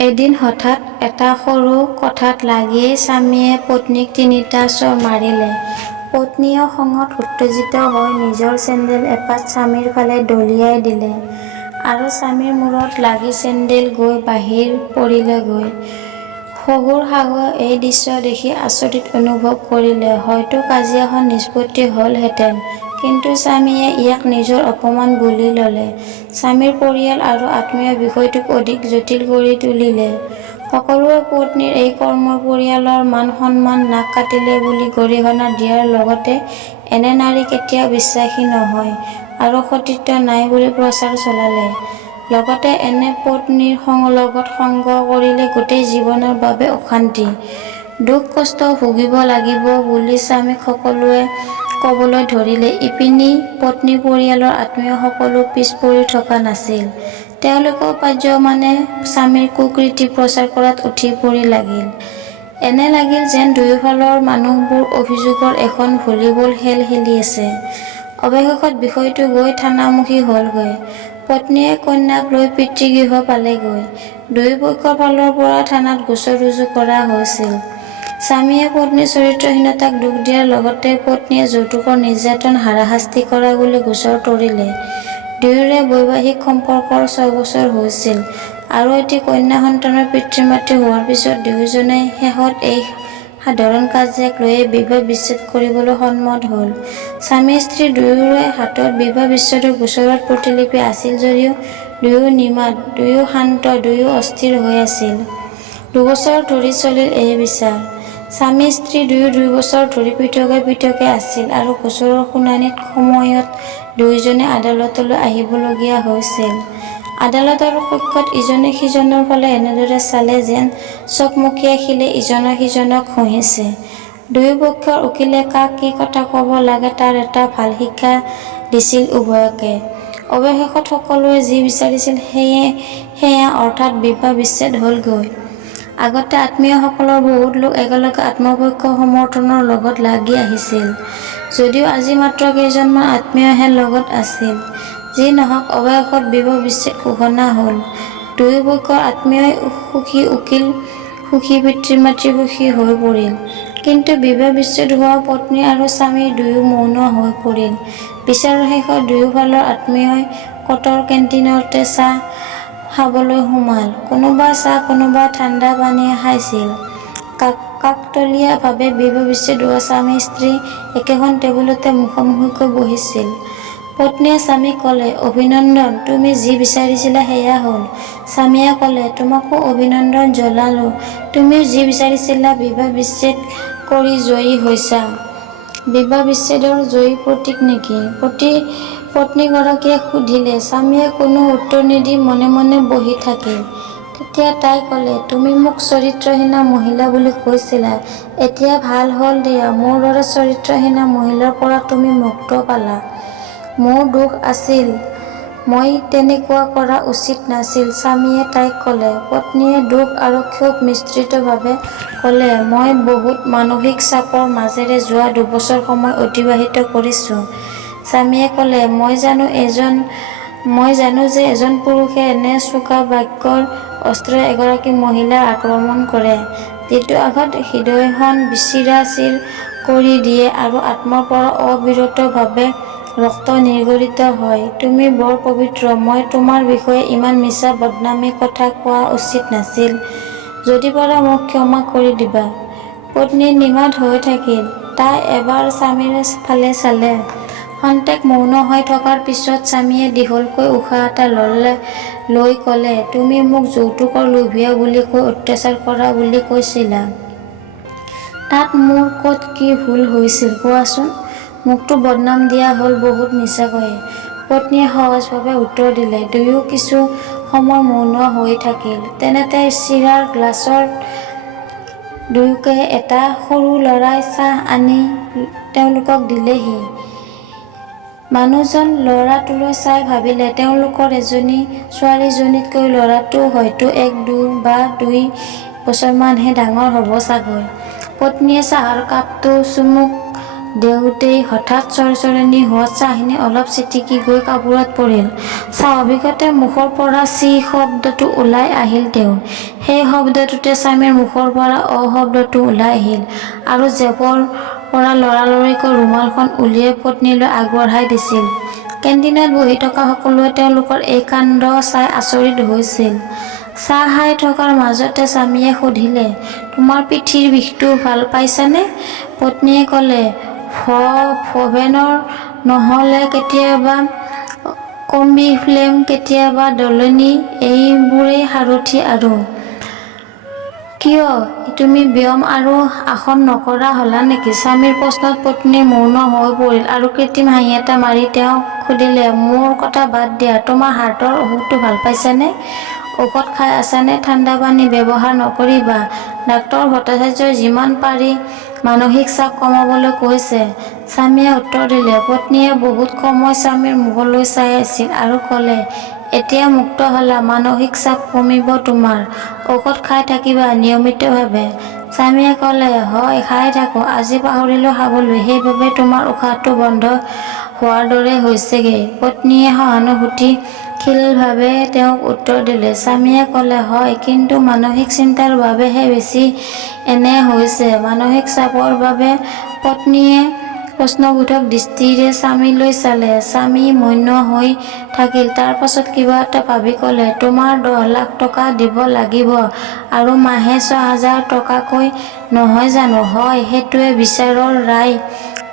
এদিন হঠাৎ এটা সৰু কথাত লাগিয়েই স্বামীয়ে পত্নীক ৩টা চৰ মাৰিলে। পত্নীয়েও খঙত উত্তেজিত হৈ নিজৰ চেণ্ডেল এপাট স্বামীৰ ফালে দলিয়াই দিলে আৰু স্বামীৰ মূৰত লাগি চেণ্ডেল গৈ বাহিৰ পৰিলেগৈ। শহুৰ-শাহুৱে এই দৃশ্য দেখি আচৰিত অনুভৱ কৰিলে। হয়তো কাজিয়াখন নিষ্পত্তি হ'লহেঁতেন, কিন্তু স্বামীয়ে ইয়াক নিজৰ অপমান বুলি ল'লে। স্বামীৰ পৰিয়াল আৰু আত্মীয় বিষয়টোক অধিক জটিল কৰি তুলিলে। সকলোৱে পত্নীৰ এই কৰ্মৰ পৰিয়ালৰ মান-সন্মান নাক কাটিলে বুলি গৰিহণা দিয়াৰ লগতে এনে নাৰী কেতিয়াও বিশ্বাসী নহয় আৰু সতীত্ব নাই বুলি প্ৰচাৰ চলালে। লগতে এনে পত্নীৰ লগত সংগ কৰিলে গোটেই জীৱনৰ বাবে অশান্তি, দুখ-কষ্ট ভুগিব লাগিব বুলি স্বামীক সকলোৱে ক'বলৈ ধৰিলে। ইপিনে পত্নীৰ পৰিয়ালৰ আত্মীয়সকলো পিছ পৰি থকা নাছিল। তেওঁলোকেও পাৰ্যমানে স্বামীৰ কুকীৰ্তি প্ৰচাৰ কৰাত উঠি পৰি লাগিল। এনে লাগিল যেন দুয়োফালৰ মানুহবোৰ অভিযোগৰ এখন ভলীবল খেল খেলি আছে। অৱশেষত বিষয়টো গৈ থানামুখী হ'লগৈ। পত্নীয়ে কন্যাক লৈ পিতৃগৃহ পালেগৈ। দুয়ো পক্ষৰ ফালৰ পৰা থানাত গোচৰ ৰুজু কৰা হৈছিল। স্বামীয়ে পত্নীৰ চৰিত্ৰহীনতাক দোষ দিয়াৰ লগতে পত্নীয়ে যৌতুকৰ নিৰ্যাতন হাৰাশাস্তি কৰা বুলি গোচৰ তৰিলে। দুয়োৰে বৈবাহিক সম্পৰ্কৰ ৬ বছৰ হৈছিল আৰু এটি কন্যা সন্তানৰ পিতৃ-মাতৃ হোৱাৰ পিছত দুয়োজনে শেষত এই সাধাৰণ কাজিয়াক লৈয়ে বিবাহ বিচ্ছেদ কৰিবলৈ সন্মত হ'ল। স্বামী-স্ত্ৰী দুয়োৰে হাতত বিবাহ বিচ্ছেদৰ গোচৰৰ প্ৰতিলিপি আছিল যদিও দুয়ো নিমাত, দুয়ো শান্ত, দুয়ো অস্থিৰ হৈ আছিল। ২ বছৰ ধৰি চলিল এই বিচাৰ। স্বামী-স্ত্ৰী দুয়ো ২ বছৰ ধৰি পৃথকে পৃথকে আছিল আৰু গোচৰৰ শুনানিৰ সময়ত দুয়োজনে আদালতলৈ আহিবলগীয়া হৈছিল। আদালতৰ কক্ষত ইজনে সিজনৰ ফালে এনেদৰে চালে যেন চকমকীয়া শিলে ইজনে সিজনক ঘঁহিছে। দুয়ো পক্ষৰ উকিলে কাক কি কথা ক'ব লাগে তাৰ এটা ভাল শিক্ষা দিছিল উভয়কে। অৱশেষত সকলোৱে যি বিচাৰিছিল সেয়া অৰ্থাৎ বিবাহ বিচ্ছেদ হ'লগৈ। আগতে আত্মীয়সকলৰ বহুত লোক একেলগে আত্মপক্ষ সমৰ্থনৰ লগত লাগি আহিছিল, যদিও আজি মাত্ৰ কেইজনমান আত্মীয়হে লগত আছিল। যি নহওক অৱশেষত বিবাহ বিচ্ছেদ ঘোষণা হ'ল। দুয়ো পক্ষৰ আত্মীয়ই সুখী, উকিল সুখী, পিতৃ-মাতৃ সুখী হৈ পৰিল। কিন্তু বিবাহ বিচ্ছেদ হোৱা পত্নী আৰু স্বামী দুয়ো মৌন হৈ পৰিল। বিচাৰৰ শেষত দুয়োফালৰ আত্মীয়ই কটৰ কেণ্টিনতে চাহ খাবলৈ সোমাল। কোনোবা চাহ, কোনোবা ঠাণ্ডা পানীয়ে খাইছিল। কাকতলীয়াভাৱে বিবাহ বিচ্ছেদ হোৱা স্বামী-স্ত্ৰী একেখন টেবুলতে মুখামুখিকৈ বহিছিল। পত্নীয়ে স্বামীক ক'লে, অভিনন্দন, তুমি যি বিচাৰিছিলা সেয়া হ'ল। স্বামীয়ে ক'লে, তোমাকো অভিনন্দন জনালো, তুমিও যি বিচাৰিছিলা বিবাহ বিচ্ছেদ কৰি জয়ী হৈছা। বিবাহ বিচ্ছেদৰ জয়ী প্ৰতীক নেকি? পত্নীগৰাকীয়ে সুধিলে। স্বামীয়ে কোনো উত্তৰ নিদি মনে মনে বহি থাকিল। তেতিয়া তাই ক'লে, তুমি মোক চৰিত্ৰহীনা মহিলা বুলি কৈছিলা। এতিয়া ভাল হ'ল দিয়া, মোৰ দৰে চৰিত্ৰহীনা মহিলাৰ পৰা তুমি মুক্ত পালা। মোৰ দোষ আছিল, মই তেনেকুৱা কৰা উচিত নাছিল, স্বামীয়ে তাইক ক'লে। পত্নীয়ে দুখ আৰু ক্ষোভ মিশ্ৰিতভাৱে ক'লে, মই বহুত মানসিক চাপৰ মাজেৰে যোৱা ২ বছৰ সময় অতিবাহিত কৰিছোঁ। স্বামীয়ে ক'লে, মই জানো যে এজন পুৰুষে এনে চোকা বাক্যৰ অস্ত্ৰই এগৰাকী মহিলাক আক্ৰমণ কৰে, যিটো আঘাত হৃদয়খন চিৰা-চিৰ কৰি দিয়ে আৰু আত্মাৰ পৰা অবিৰতভাৱে ৰক্ত নিৰ্গৰিত হয়। তুমি বৰ পবিত্ৰ, মই তোমাৰ বিষয়ে ইমান মিছা বদনামী কথা কোৱা উচিত নাছিল। যদি পাৰা মোক ক্ষমা কৰি দিবা। পত্নী নিমাত হৈ থাকিল। তাই এবাৰ স্বামীৰ ফালে চালে। ক্ষন্তেক মৌন হৈ থকাৰ পিছত স্বামীয়ে দীঘলকৈ উশাহ এটা লৈ ক'লে, তুমি মোক যৌতুকৰ লোভীয়া বুলি কৈ অত্যাচাৰ কৰা বুলি কৈছিলা। তাত মোৰ ক'ত কি ভুল হৈছিল কোৱাচোন? মোকতো বদনাম দিয়া হ'ল বহুত মিছাকৈয়ে। পত্নীয়ে সহজভাৱে উত্তৰ দিলে। দুয়ো কিছু সময় মৌন হৈ থাকিল। তেনেতে চিৰাৰ গ্লাছত দুয়োকে এটা সৰু ল'ৰাই চাহ আনি তেওঁলোকক দিলেহি। মানুহজন ল'ৰাটোলৈ চাই ভাবিলে, তেওঁলোকৰ এজনী ছোৱালীজনীতকৈ ল'ৰাটো হয়তো ১ বা ২ বছৰমানহে ডাঙৰ হ'ব চাগৈ। পত্নীয়ে চাহৰ কাপটো চুমুক দেউতেই হঠাৎ চৰচৰণি হোৱাত চাহখিনি অলপ ছিটিকি গৈ কাপোৰত পৰিল। স্বাভাৱিকতে মুখৰ পৰা চি শব্দটো ওলাই আহিল তেওঁৰ। সেই শব্দটোতে স্বামীৰ মুখৰ পৰা অ শব্দটো ওলাই আহিল আৰু জেপৰ পৰা লৰালৰিকৈ ৰুমালখন উলিয়াই পত্নীলৈ আগবঢ়াই দিছিল। কেণ্টিনত বহি থকা সকলোৱে তেওঁলোকৰ এই কাণ্ড চাই আচৰিত হৈছিল। চাহ খাই থকাৰ মাজতে স্বামীয়ে সুধিলে, তোমাৰ পিঠিৰ বিষটো ভাল পাইছানে? পত্নীয়ে ক'লে, ভভেনৰ নহ'লে কেতিয়াবা কম্বিফ্লেম, কেতিয়াবা দলনি, এইবোৰেই সাৰথি আৰু। কিয়, তুমি ব্যায়াম আৰু আসন নকৰা হলা নেকি? স্বামীৰ প্ৰশ্নত পত্নী মৌন হৈ পৰিল আৰু কৃত্ৰিম হাঁহি এটা মাৰি তেওঁক সুধিলে, মোৰ কথা বাদ দিয়া, তোমাৰ হাৰ্টৰ অসুখটো ভাল পাইছানে? ঔষধ খাই আছানে? ঠাণ্ডা পানী ব্যৱহাৰ নকৰিবা। ডাক্তৰ ভট্টাচাৰ্যই যিমান পাৰি মানসিক চাপ কমাবলৈ কৈছে। স্বামীয়ে উত্তৰ দিলে। পত্নীয়ে বহুত সময় স্বামীৰ মুখলৈ চাই আছিল আৰু ক'লে, এতিয়া মুক্ত হ'লা, মানসিক চাপ কমিব তোমাৰ। ঔষধ খাই থাকিবা নিয়মিতভাৱে। স্বামীয়ে ক'লে, হয় খাই থাকো, আজি পাহৰিলো খাবলৈ, সেইবাবে তোমাৰ উশাহটো বন্ধ হোৱাৰ দৰে হৈছেগে। পত্নীয়ে সহানুভূতিশীলভাৱে তেওঁক উত্তৰ দিলে। স্বামীয়ে ক'লে, হয়, কিন্তু মানসিক চিন্তাৰ বাবেহে বেছি এনে হৈছে। মানসিক চাপৰ বাবে? পত্নীয়ে প্ৰশ্নবোধক দৃষ্টিৰে স্বামীলৈ চালে। স্বামী মৌন হৈ থাকিল। তাৰ পাছত কিবা এটা ভাবি ক'লে, তোমাৰ 10 লাখ টকা দিব লাগিব আৰু মাহে 6,000 টকাকৈ, নহয় জানো? হয়, সেইটোৱে বিচাৰৰ ৰায়।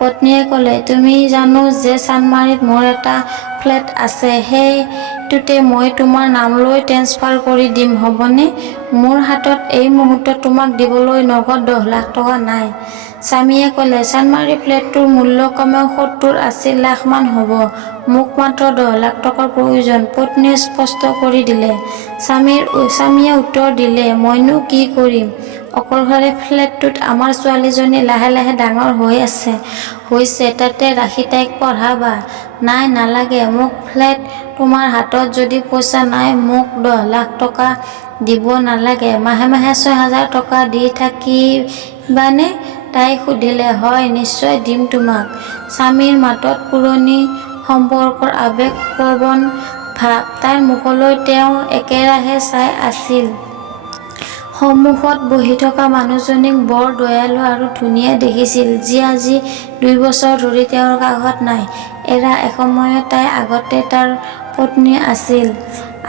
পত্নীয়ে ক'লে, তুমি জানো যে চানমাৰীত মোৰ এটা ফ্লেট আছে, সেইটোতে মই তোমাৰ নামলৈ ট্ৰেন্সফাৰ কৰি দিম, হ'বনে? মোৰ হাতত এই মুহূৰ্তত তোমাক দিবলৈ নগদ 10 লাখ টকা নাই। স্বামীয়ে ক'লে, চানমাৰীৰ ফ্লেটটোৰ মূল্য কমেও 70-80 লাখ মান হ'ব। মোক মাত্ৰ 10 লাখ টকাৰ প্ৰয়োজন, পত্নীয়ে স্পষ্ট কৰি দিলে। স্বামীয়ে উত্তৰ দিলে, মইনো কি কৰিম? অকলশৰে ফ্লেটটোত আমাৰ ছোৱালীজনী লাহে লাহে ডাঙৰ হৈছে, তাতে ৰাখি তাইক পঢ়াবা। নাই, নালাগে মোক ফ্লেট। তোমাৰ হাতত যদি পইচা নাই, মোক 10 লাখ টকা দিব নালাগে, মাহে মাহে 6,000 টকা দি থাকিবানে? তাই সুধিলে, হয়, নিশ্চয় দিম তোমাক। স্বামীৰ মাতত পুৰণি সম্পৰ্কৰ আৱেগপ্ৰৱণ ভাৱ। তাইৰ মুখলৈ তেওঁ একেৰাহে চাই আছিল। সন্মুখত বহি থকা মানুহজনীক বৰ দয়ালু আৰু ধুনীয়া দেখিছিল, যি আজি 2 বছৰ ধৰি তেওঁৰ কাষত নাই। এৰা এসময়ত তাই আগতে তাৰ পত্নী আছিল,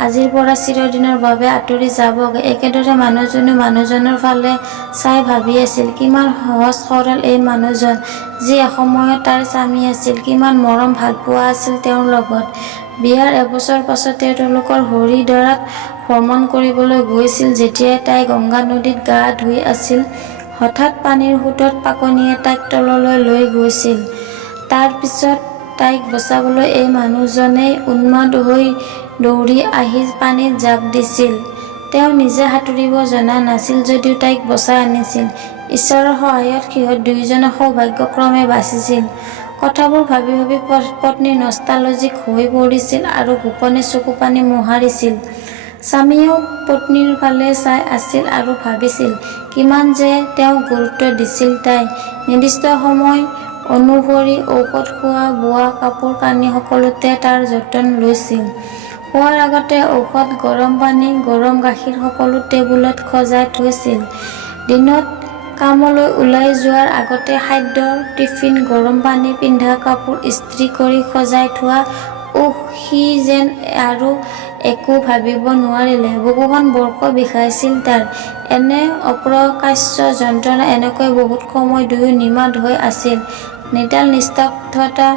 আজিৰ পৰা চিৰদিনৰ বাবে আঁতৰি যাবগে। একেদৰে মানুহজনেও মানুহজনৰ ফালে চাই ভাবি আছিল, কিমান সহজ সৰল এই মানুহজন, যি এসময়ত তাৰ স্বামী আছিল। কিমান মৰম ভালপোৱা আছিল তেওঁৰ লগত। বিয়াৰ এবছৰ পাছতে তেওঁলোকৰ হৰিদ্বাৰত ভ্ৰমণ কৰিবলৈ গৈছিল। যেতিয়াই তাই গংগা নদীত গা ধুই আছিল, হঠাৎ পানীৰ সোঁতত পাকনীয়ে তাইক তললৈ লৈ গৈছিল। তাৰ পিছত তাইক বচাবলৈ এই মানুহজনেই উন্মাদ হৈ দৌৰি আহি পানীত জাপ দিছিল। তেওঁ নিজে সাঁতুৰিব জনা নাছিল যদিও তাইক বচাই আনিছিল। ঈশ্বৰৰ সহায়ত সিহঁত দুয়োজনে সৌভাগ্যক্ৰমে বাচিছিল। কথাবোৰ ভাবি ভাবি পত্নী নষ্টালজিক হৈ পৰিছিল আৰু গোপনে চকুপানী মোহাৰিছিল। স্বামীয়েও পত্নীৰ ফালে চাই আছিল আৰু ভাবিছিল, কিমান যে তেওঁ গুৰুত্ব দিছিল তাইক। নিৰ্দিষ্ট সময় অনুসৰি ঔষধ খোৱা, বোৱা, কাপোৰ কানি সকলোতে তাৰ যতন লৈছিল। শোৱাৰ আগতে ঔষধ, গৰম পানী, গৰম গাখীৰ সকলো টেবুলত সজাই থৈছিল। দিনত কামলৈ ওলাই যোৱাৰ আগতে খাদ্যৰ টিফিন, গৰম পানী, পিন্ধা কাপোৰ ইস্ত্ৰি কৰি সজাই থোৱা। সি যেন আৰু একো ভাবিব নোৱাৰিলে। বুকুখন বৰকৈ বিষাইছিল তাৰ। এনে অপ্ৰকাশ্য যন্ত্ৰণা। এনেকৈ বহুত সময় দুয়ো নিমাত হৈ আছিল। নিতাল নিস্তব্ধতা।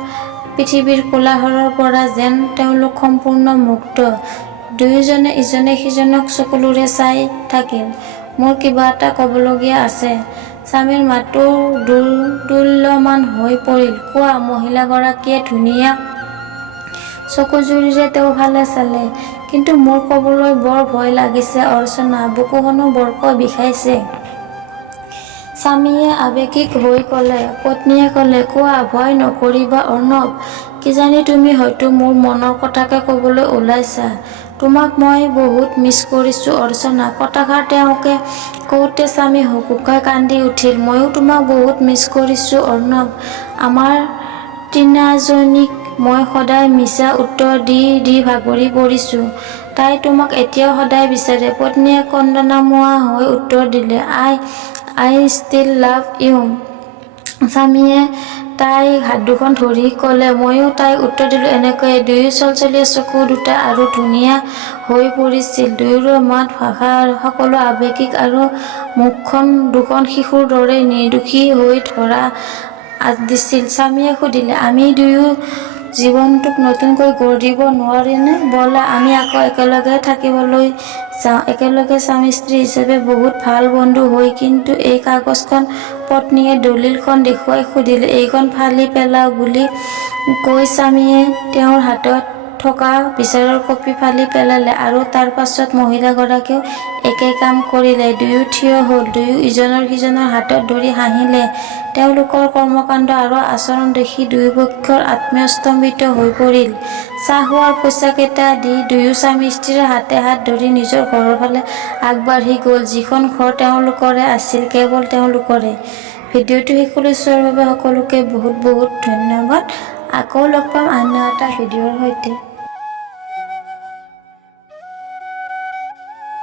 পৃথিৱীৰ কোলাহলৰ পৰা যেন তেওঁলোক সম্পূৰ্ণ মুক্ত। দুয়োজনে ইজনে সিজনক চকুলোৰে চাই থাকিল। মোৰ কিবা এটা ক'বলগীয়া আছে। স্বামীৰ মাতটো দোদুল্যমান হৈ পৰিল। কোৱা। মহিলাগৰাকীয়ে ধুনীয়া চকুযুৰিৰে তেওঁৰ ফালে চালে। কিন্তু মোৰ ক'বলৈ বৰ ভয় লাগিছে অৰ্চনা, বুকুখনো বৰকৈ বিষাইছে। স্বামীয়ে আৱেগিক হৈ ক'লে। পত্নীয়ে ক'লে, কোৱা, ভয় নকৰিবা অৰ্ণৱ। কিজানি তুমি হয়তো মোৰ মনৰ কথাকে ক'বলৈ ওলাইছা। তোমাক মই বহুত মিছ কৰিছোঁ অৰ্চনা। কথাষাৰ তেওঁকে কওঁতে স্বামী হুকুকাই কান্দি উঠিল। ময়ো তোমাক বহুত মিছ কৰিছোঁ অৰ্ণৱ। আমাৰ টিনাজনীক মই সদায় মিছা উত্তৰ দি দি ভাগৰি পৰিছোঁ। তাই তোমাক এতিয়াও সদায় বিচাৰে। পত্নীয়ে কন্দনামোৱা হৈ উত্তৰ দিলে, আই ষ্টিল লাভ ইউ। স্বামীয়ে তাইক হাত দুখন ধৰি ক'লে, ময়ো তাইক উত্তৰ দিলোঁ এনেকৈয়ে। দুয়ো চলচলীয়া চকু দুটা আৰু ধুনীয়া হৈ পৰিছিল। দুয়োৰে মাত ভাষা সকলো আৱেগিক আৰু মুখখন দুখন শিশুৰ দৰে নিৰ্দোষী হৈ ধৰা দিছিল। স্বামীয়ে সুধিলে, আমি দুয়ো জীৱনটোক নতুনকৈ গঢ় দিব নোৱাৰিনে? ব'লা আমি আকৌ একেলগে থাকিবলৈ যাওঁ, একেলগে স্বামী স্ত্ৰী হিচাপে বহুত ভাল বন্ধু হৈ। কিন্তু এই কাগজখন? পত্নীয়ে দলিলখন দেখুৱাই সুধিলে। এইখন ফালি পেলাওঁ বুলি কৈ স্বামীয়ে তেওঁৰ হাতত থকা বিচাৰৰ কপি ফালি পেলালে আৰু তাৰ পাছত মহিলাগৰাকীয়েও একে কাম কৰিলে। দুয়ো থিয় হ'ল, দুয়ো ইজনৰ সিজনৰ হাতত ধৰি হাঁহিলে। তেওঁলোকৰ কৰ্মকাণ্ড আৰু আচৰণ দেখি দুয়োপক্ষৰ আত্মীয় স্তম্ভিত হৈ পৰিল। চাহ খোৱাৰ পইচাকেইটা দি দুয়ো স্বামী স্ত্ৰীয়ে হাতে হাত ধৰি নিজৰ ঘৰৰ ফালে আগবাঢ়ি গ'ল, যিখন ঘৰ তেওঁলোকৰে আছিল, কেৱল তেওঁলোকৰে। ভিডিঅ'টো শেষলৈ চোৱাৰ বাবে সকলোকে বহুত বহুত ধন্যবাদ। আকৌ লগ পাম অন্য এটা ভিডিঅ'ৰ সৈতে।